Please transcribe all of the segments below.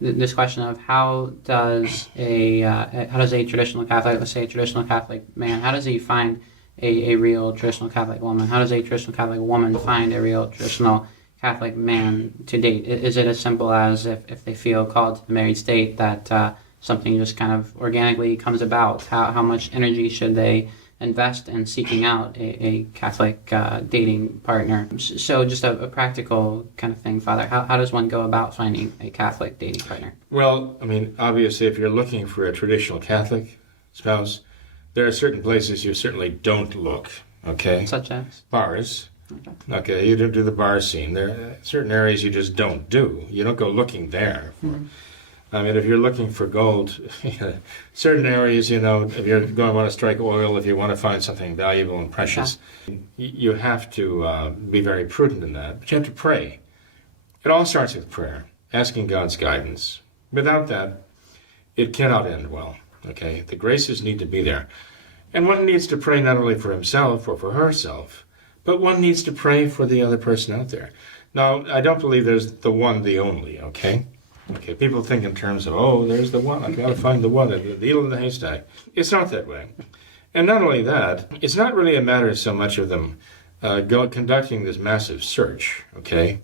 this question of how does a traditional Catholic, let's say a traditional Catholic man, how does he find a real traditional Catholic woman? How does a traditional Catholic woman find a real traditional Catholic man to date? Is it as simple as if they feel called to the married state that something just kind of organically comes about? How much energy should they invest in seeking out a Catholic dating partner? So just a practical kind of thing, Father. How does one go about finding a Catholic dating partner? Well, I mean, obviously, if you're looking for a traditional Catholic spouse, there are certain places you certainly don't look, okay? Such as? Bars. Okay, you don't do the bar scene. There are certain areas you just don't do. You don't go looking there. I mean, if you're looking for gold, certain areas, if you're going to want to strike oil, if you want to find something valuable and precious, you have to be very prudent in that. But you have to pray. It all starts with prayer, asking God's guidance. Without that, it cannot end well, okay? The graces need to be there. And one needs to pray not only for himself or for herself, but one needs to pray for the other person out there. Now, I don't believe there's the one, the only, okay? Okay, people think in terms of, oh, there's the one, I've got to find the one, the needle in the haystack. It's not that way. And not only that, it's not really a matter so much of them conducting this massive search, okay?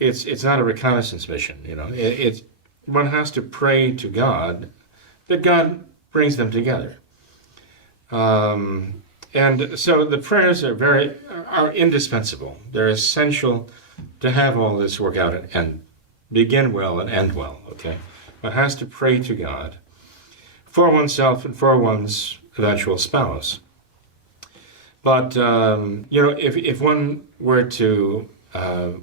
It's not a reconnaissance mission, one has to pray to God that God brings them together. And so the prayers are indispensable. They're essential to have all this work out and begin well and end well, okay? One has to pray to God for oneself and for one's eventual spouse. But, if one were to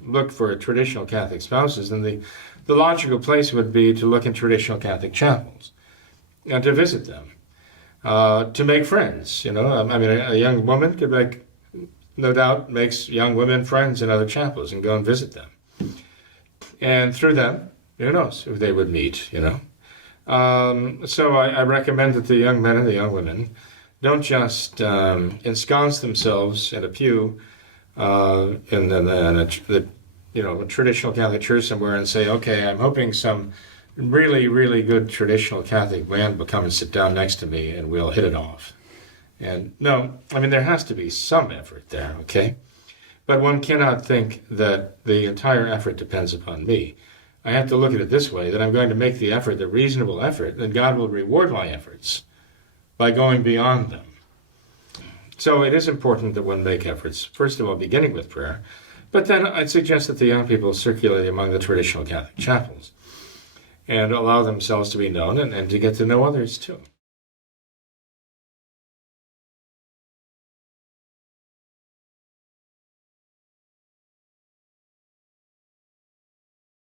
look for traditional Catholic spouses, then the logical place would be to look in traditional Catholic chapels and to visit them, to make friends, I mean, a young woman could no doubt makes young women friends in other chapels and go and visit them. And through them, who knows who they would meet, So I recommend that the young men and the young women don't just ensconce themselves in a pew in a traditional Catholic church somewhere and say, okay, I'm hoping some really, really good traditional Catholic man will come and sit down next to me and we'll hit it off. And no, I mean, there has to be some effort there, okay? But one cannot think that the entire effort depends upon me. I have to look at it this way, that I'm going to make the effort, the reasonable effort, and God will reward my efforts by going beyond them. So it is important that one make efforts, first of all, beginning with prayer, but then I'd suggest that the young people circulate among the traditional Catholic chapels and allow themselves to be known and to get to know others too.